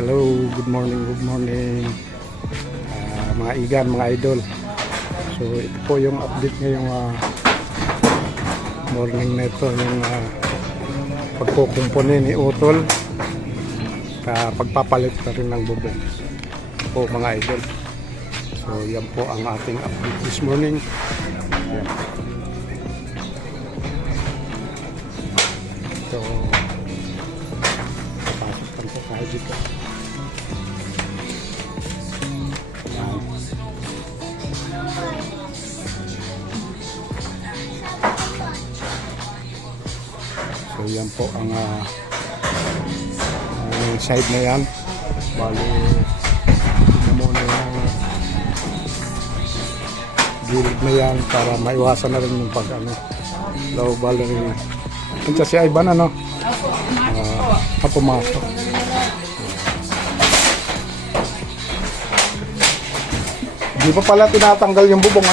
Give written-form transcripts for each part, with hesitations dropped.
Hello, good morning, mga igan, mga idol. So ito po yung update ngayong morning na ito, yung pagkukumpuni ni Utol, pagpapalit na rin ng bubong po mga idol. So yan po ang ating update this morning. Yan. So pasok po tayo dito. So yan po ang side na yan. Bali tignan mo na yung gilid na yan para maiwasan na rin yung pag low bali rin. Punta si Ivan pumasok. Di pa pala tinatanggal yung bubong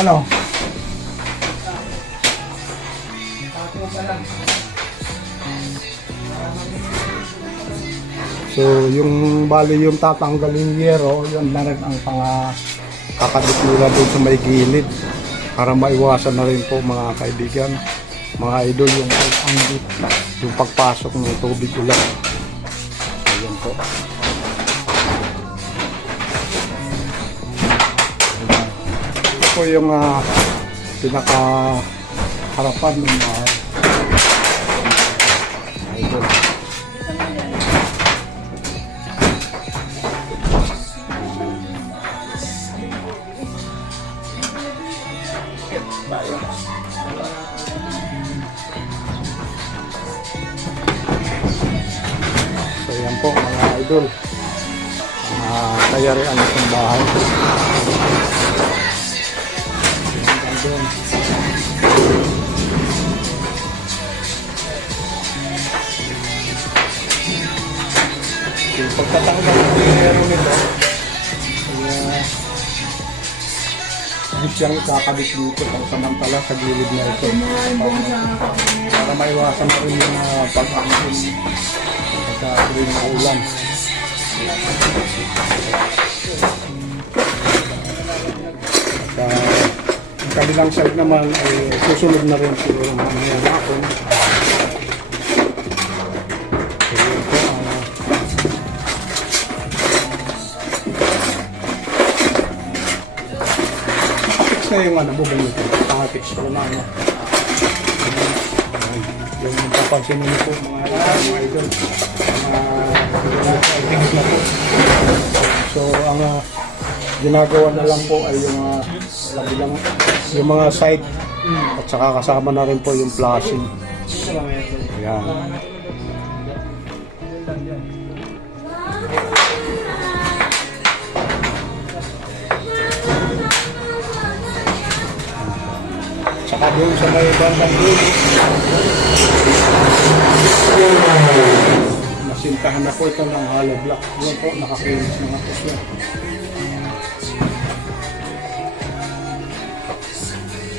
So yung bali yung tatanggalin yero, yun na rin ang kakabit nila doon sa may gilid para maiwasan na rin po mga kaibigan, mga idol, yung pag-anggit, yung pagpasok ng tubig ulan. So yan po. Ito po yung pinaka harapan ng mga idol. So yan po mga idol, kayarian itong bahay. Yung pagkatanggal ng yero nito, siyang kakabit dito pang samantala sa gilid na ito para maiwasan na rin yung pag-angkin pagkatuloy ng ulan. At ang kabilang side naman ay susunod na rin siguro mamaya hapon. Na yung bubong nito, pakatix ko na yung papansin nyo po mga idol, tingis na po. So ang ginagawa na lang po ay yung mga side at saka kasama na rin po yung flashing. Ayan. Saka doon sa may bandang dulo, masintahan na po ito ng hollow block. Yan po, nakakinis na nga po siya.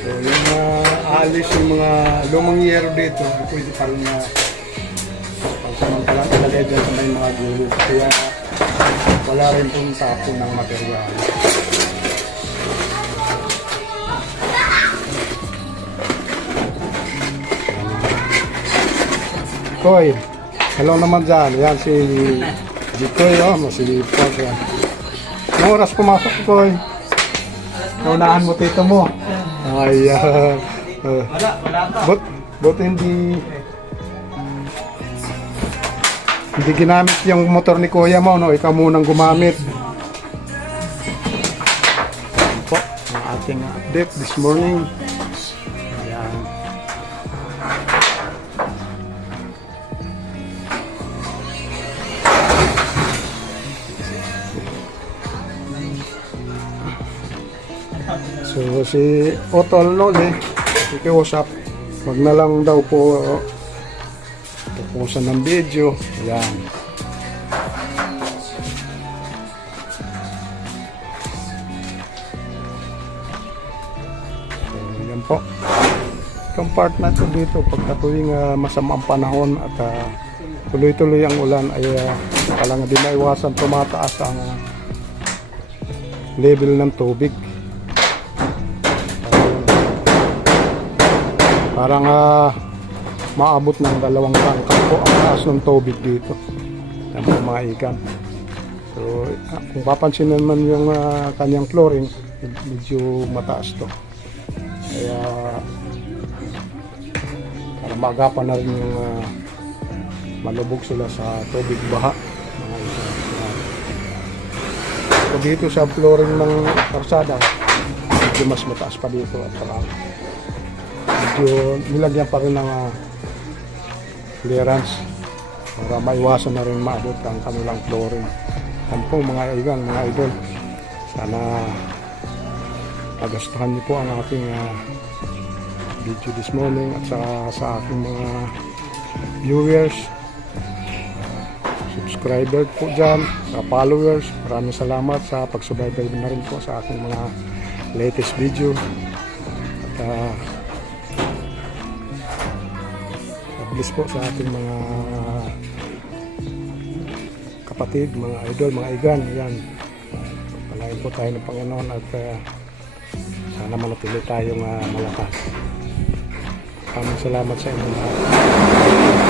So yung alis yung mga lumang yero dito, pwede pa rin pagsamantalang ilagay dyan sa may mga dulo. Kaya wala rin pong tapo ng material. Koy, hello naman dyan. Yan si Jikoy, masipag yan. Anong oras pumasok, Koy? Naunahan mo tito mo. Ay, but hindi ginamit yung motor ni Kuya mo, no? Ikaw munang gumamit. Yan po, ang ating update this morning. Ayan. So si Utol Loli, ikiusap, wag na lang daw po tapusan ng video. Ayan. So yan po. Itong part na ito dito, pagka tuwing masamang panahon at tuloy-tuloy ang ulan ay talagang di maiwasan tumataas ang level ng tubig. Parang maabot ng 2 tangka po ang taas ng tubig dito. Yan po mga ikan. So kung papansin naman yung kanyang flooring, medyo mataas to. Kaya para maagapan na rin yung malubog sila sa tubig baha. Mga ikan. So dito sa flooring ng karsada, medyo mas mataas pa dito at saka medyo nilagyan pa rin ng clearance para maiwasan na rin maabot ang kanilang flooring. Yan po mga igan, mga idol, sana nagustuhan niyo po ang aking video this morning at sa aking mga viewers, subscriber po dyan, sa followers. Maraming salamat sa pagsubaybay na rin po sa aking mga latest video. At bless po sa ating mga kapatid, mga idol, mga igan. Yan. Palain po tayo ng Panginoon at sana manatili tayong malakas. Maraming salamat sa inyo lahat.